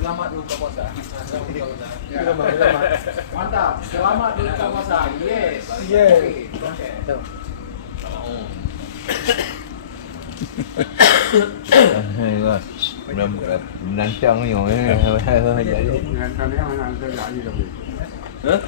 Selamat buka puasa. Mantap. Selamat buka puasa. Yes. Yes. Belum merancang ni orang jadi. Dengan kalian anak-anak jadi. Hah?